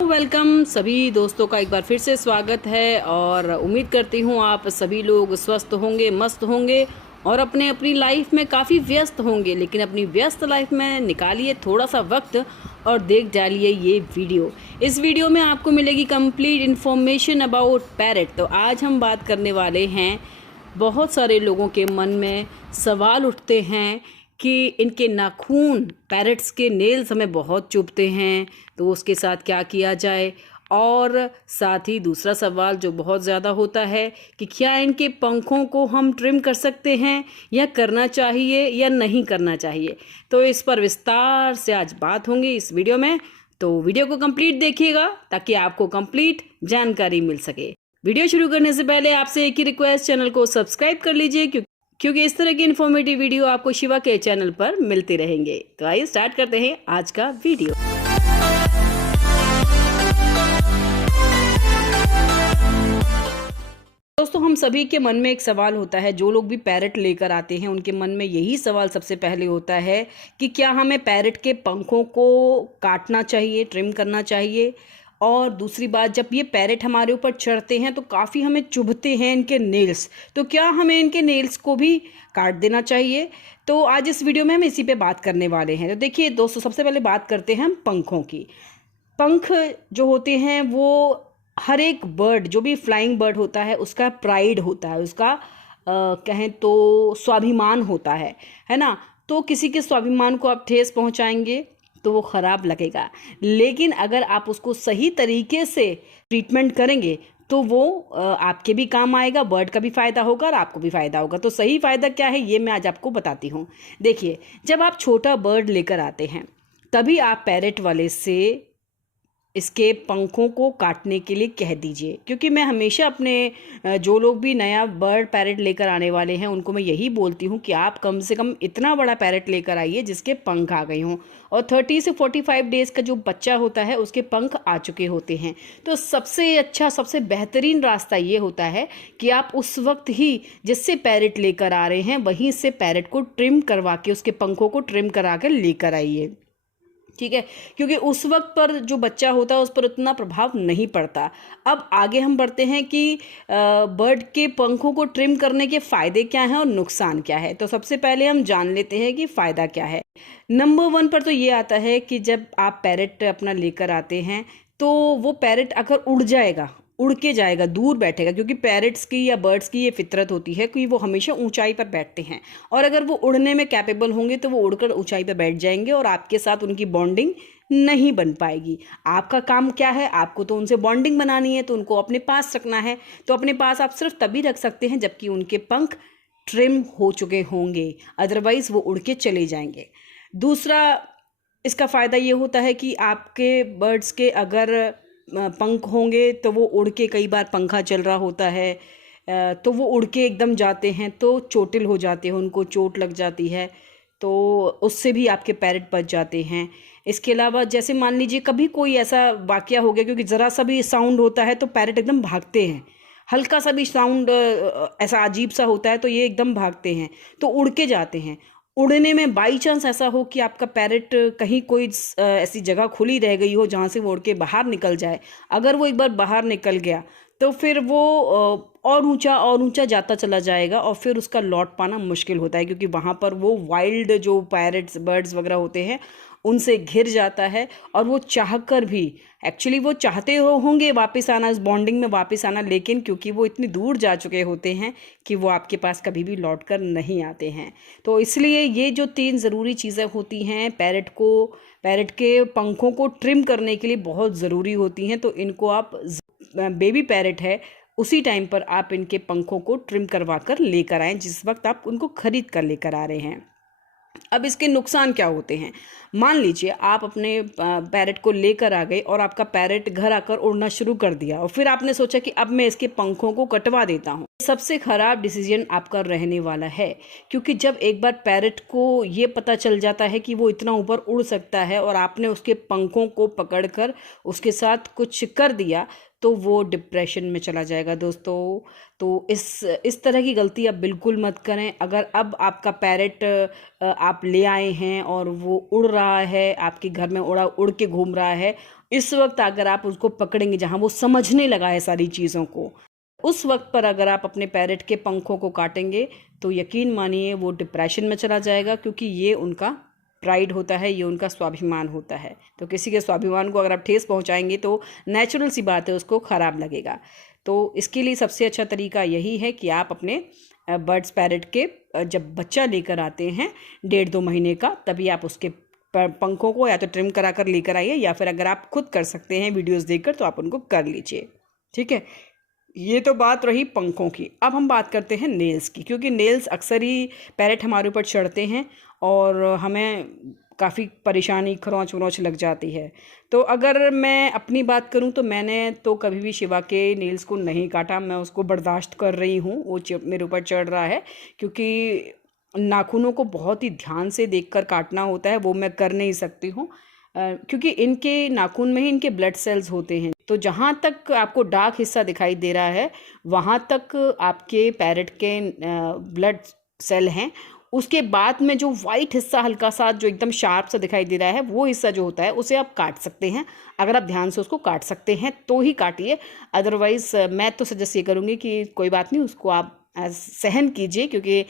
Welcome सभी दोस्तों का एक बार फिर से स्वागत है और उम्मीद करती हूँ आप सभी लोग स्वस्थ होंगे, मस्त होंगे और अपने अपनी लाइफ में काफ़ी व्यस्त होंगे। लेकिन अपनी व्यस्त लाइफ में निकालिए थोड़ा सा वक्त और देख डालिए ये वीडियो। इस वीडियो में आपको मिलेगी कंप्लीट इन्फॉर्मेशन अबाउट पैरट। तो आज हम बात करने वाले हैं, बहुत सारे लोगों के मन में सवाल उठते हैं कि इनके नाखून, पैरट्स के नेल्स हमें बहुत चुभते हैं, तो उसके साथ क्या किया जाए। और साथ ही दूसरा सवाल जो बहुत ज़्यादा होता है कि क्या इनके पंखों को हम ट्रिम कर सकते हैं या करना चाहिए या नहीं करना चाहिए। तो इस पर विस्तार से आज बात होंगी इस वीडियो में। तो वीडियो को कंप्लीट देखिएगा ताकि आपको कंप्लीट जानकारी मिल सके। वीडियो शुरू करने से पहले आपसे एक ही रिक्वेस्ट, चैनल को सब्सक्राइब कर लीजिए क्योंकि इस तरह की इन्फॉर्मेटिव वीडियो आपको शिवा के चैनल पर मिलते रहेंगे। तो आइए स्टार्ट करते हैं आज का वीडियो। दोस्तों, हम सभी के मन में एक सवाल होता है, जो लोग भी पैरट लेकर आते हैं उनके मन में यही सवाल सबसे पहले होता है कि क्या हमें पैरट के पंखों को काटना चाहिए, ट्रिम करना चाहिए। और दूसरी बात, जब ये पैरट हमारे ऊपर चढ़ते हैं तो काफ़ी हमें चुभते हैं इनके नेल्स, तो क्या हमें इनके नेल्स को भी काट देना चाहिए। तो आज इस वीडियो में हम इसी पे बात करने वाले हैं। तो देखिए दोस्तों, सबसे पहले बात करते हैं हम पंखों की। पंख जो होते हैं वो हर एक बर्ड, जो भी फ्लाइंग बर्ड होता है, उसका प्राइड होता है, उसका कहें तो स्वाभिमान होता है ना। तो किसी के स्वाभिमान को आप ठेस पहुंचाएंगे तो वो ख़राब लगेगा, लेकिन अगर आप उसको सही तरीके से ट्रीटमेंट करेंगे तो वो आपके भी काम आएगा, बर्ड का भी फ़ायदा होगा और आपको भी फ़ायदा होगा। तो सही फ़ायदा क्या है ये मैं आज आपको बताती हूँ। देखिए, जब आप छोटा बर्ड लेकर आते हैं तभी आप पैरट वाले से इसके पंखों को काटने के लिए कह दीजिए, क्योंकि मैं हमेशा अपने जो लोग भी नया बर्ड पैरट लेकर आने वाले हैं उनको मैं यही बोलती हूँ कि आप कम से कम इतना बड़ा पैरट लेकर आइए जिसके पंख आ गए हों, और 30 से 45 डेज़ का जो बच्चा होता है उसके पंख आ चुके होते हैं। तो सबसे अच्छा, सबसे बेहतरीन रास्ता ये होता है कि आप उस वक्त ही जिससे पैरट लेकर आ रहे हैं वहीं से पैरट को ट्रिम करवा के, उसके पंखों को ट्रिम करा कर लेकर आइए, ठीक है। क्योंकि उस वक्त पर जो बच्चा होता है उस पर उतना प्रभाव नहीं पड़ता। अब आगे हम बढ़ते हैं कि बर्ड के पंखों को ट्रिम करने के फ़ायदे क्या हैं और नुकसान क्या है। तो सबसे पहले हम जान लेते हैं कि फ़ायदा क्या है। नंबर 1 पर तो ये आता है कि जब आप पैरट अपना लेकर आते हैं तो वो पैरट अगर उड़ जाएगा, उड़ के जाएगा, दूर बैठेगा, क्योंकि पैरट्स की या बर्ड्स की ये फितरत होती है कि वो हमेशा ऊंचाई पर बैठते हैं, और अगर वो उड़ने में कैपेबल होंगे तो वो उड़कर ऊंचाई पर बैठ जाएंगे और आपके साथ उनकी बॉन्डिंग नहीं बन पाएगी। आपका काम क्या है, आपको तो उनसे बॉन्डिंग बनानी है, तो उनको अपने पास रखना है। तो अपने पास आप सिर्फ तभी रख सकते हैं जबकि उनके पंख ट्रिम हो चुके होंगे, अदरवाइज़ वो उड़ के चले जाएंगे। दूसरा इसका फ़ायदा ये होता है कि आपके बर्ड्स के अगर पंख होंगे तो वो उड़ के, कई बार पंखा चल रहा होता है तो वो उड़ के एकदम जाते हैं तो चोटिल हो जाते हैं, उनको चोट लग जाती है, तो उससे भी आपके पैरट बच जाते हैं। इसके अलावा जैसे मान लीजिए कभी कोई ऐसा वाकया हो गया, क्योंकि ज़रा सा भी साउंड होता है तो पैरट एकदम भागते हैं, हल्का सा भी साउंड ऐसा अजीब सा होता है तो ये एकदम भागते हैं, तो उड़ के जाते हैं। उड़ने में बाई चांस ऐसा हो कि आपका पैरट कहीं कोई ऐसी जगह खुली रह गई हो जहाँ से वो उड़ के बाहर निकल जाए, अगर वो एक बार बाहर निकल गया तो फिर वो और ऊंचा जाता चला जाएगा और फिर उसका लौट पाना मुश्किल होता है, क्योंकि वहाँ पर वो वाइल्ड जो पैरट्स, बर्ड्स वगैरह होते हैं उनसे घिर जाता है, और वो चाहकर भी, एक्चुअली वो चाहते होंगे वापस आना, इस बॉन्डिंग में वापस आना, लेकिन क्योंकि वो इतनी दूर जा चुके होते हैं कि वो आपके पास कभी भी लौट कर नहीं आते हैं। तो इसलिए ये जो 3 ज़रूरी चीज़ें होती हैं पैरट के पंखों को ट्रिम करने के लिए बहुत ज़रूरी होती हैं। तो इनको आप, बेबी पैरट है उसी टाइम पर आप इनके पंखों को ट्रिम करवा कर लेकर आएँ जिस वक्त आप उनको ख़रीद कर लेकर आ रहे हैं। अब इसके नुकसान क्या होते हैं। मान लीजिए आप अपने पैरट को लेकर आ गए और आपका पैरट घर आकर उड़ना शुरू कर दिया, और फिर आपने सोचा कि अब मैं इसके पंखों को कटवा देता हूँ। सबसे ख़राब डिसीजन आपका रहने वाला है, क्योंकि जब एक बार पैरट को ये पता चल जाता है कि वो इतना ऊपर उड़ सकता है और आपने उसके पंखों को पकड़कर उसके साथ कुछ कर दिया, तो वो डिप्रेशन में चला जाएगा दोस्तों। तो इस तरह की गलती आप बिल्कुल मत करें। अगर अब आपका पैरेट आप ले आए हैं और वो उड़ रहा है, आपके घर में उड़ के घूम रहा है, इस वक्त अगर आप उसको पकड़ेंगे जहाँ वो समझने लगा है सारी चीज़ों को, उस वक्त पर अगर आप अपने पैरेट के पंखों को काटेंगे तो यकीन मानिए वो डिप्रेशन में चला जाएगा, क्योंकि ये उनका प्राइड होता है, ये उनका स्वाभिमान होता है। तो किसी के स्वाभिमान को अगर आप ठेस पहुंचाएंगे तो नेचुरल सी बात है, उसको ख़राब लगेगा। तो इसके लिए सबसे अच्छा तरीका यही है कि आप अपने बर्ड्स पैरेट के जब बच्चा लेकर आते हैं 1.5-2 महीने का, तभी आप उसके पंखों को या तो ट्रिम करा कर लेकर आइए, या फिर अगर आप खुद कर सकते हैं वीडियोस देखकर तो आप उनको कर लीजिए। ठीक है, ये तो बात रही पंखों की। अब हम बात करते हैं नेल्स की, क्योंकि नेल्स अक्सर ही पैरेट हमारे ऊपर चढ़ते हैं और हमें काफ़ी परेशानी, खरोंच वरोंच लग जाती है। तो अगर मैं अपनी बात करूं तो मैंने तो कभी भी शिवा के नेल्स को नहीं काटा, मैं उसको बर्दाश्त कर रही हूं। वो मेरे ऊपर चढ़ रहा है क्योंकि नाखूनों को बहुत ही ध्यान से देखकर काटना होता है, वो मैं कर नहीं सकती हूँ क्योंकि इनके नाखून में ही इनके ब्लड सेल्स होते हैं। तो जहाँ तक आपको डार्क हिस्सा दिखाई दे रहा है वहाँ तक आपके पैरेट के ब्लड सेल हैं। उसके बाद में जो वाइट हिस्सा हल्का सा जो एकदम शार्प सा दिखाई दे रहा है, वो हिस्सा जो होता है उसे आप काट सकते हैं। अगर आप ध्यान से उसको काट सकते हैं तो ही काटिए, अदरवाइज़ मैं तो सजेस्ट ये करूँगी कि कोई बात नहीं, उसको आप सहन कीजिए, क्योंकि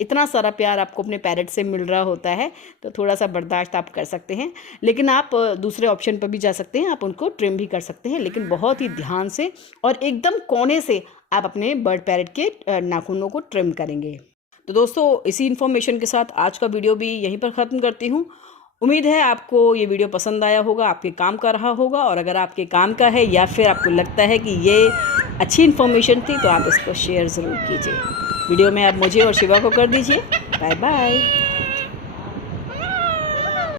इतना सारा प्यार आपको अपने पैरेट से मिल रहा होता है, तो थोड़ा सा बर्दाश्त आप कर सकते हैं। लेकिन आप दूसरे ऑप्शन पर भी जा सकते हैं, आप उनको ट्रिम भी कर सकते हैं, लेकिन बहुत ही ध्यान से और एकदम कोने से आप अपने बर्ड पैरेट के नाखूनों को ट्रिम करेंगे। तो दोस्तों, इसी इन्फॉर्मेशन के साथ आज का वीडियो भी यहीं पर ख़त्म करती हूँ। उम्मीद है आपको ये वीडियो पसंद आया होगा, आपके काम का रहा होगा, और अगर आपके काम का है या फिर आपको लगता है कि ये अच्छी इन्फॉर्मेशन थी तो आप इसको शेयर ज़रूर कीजिए। वीडियो में आप मुझे और शिवा को कर दीजिए। Bye bye.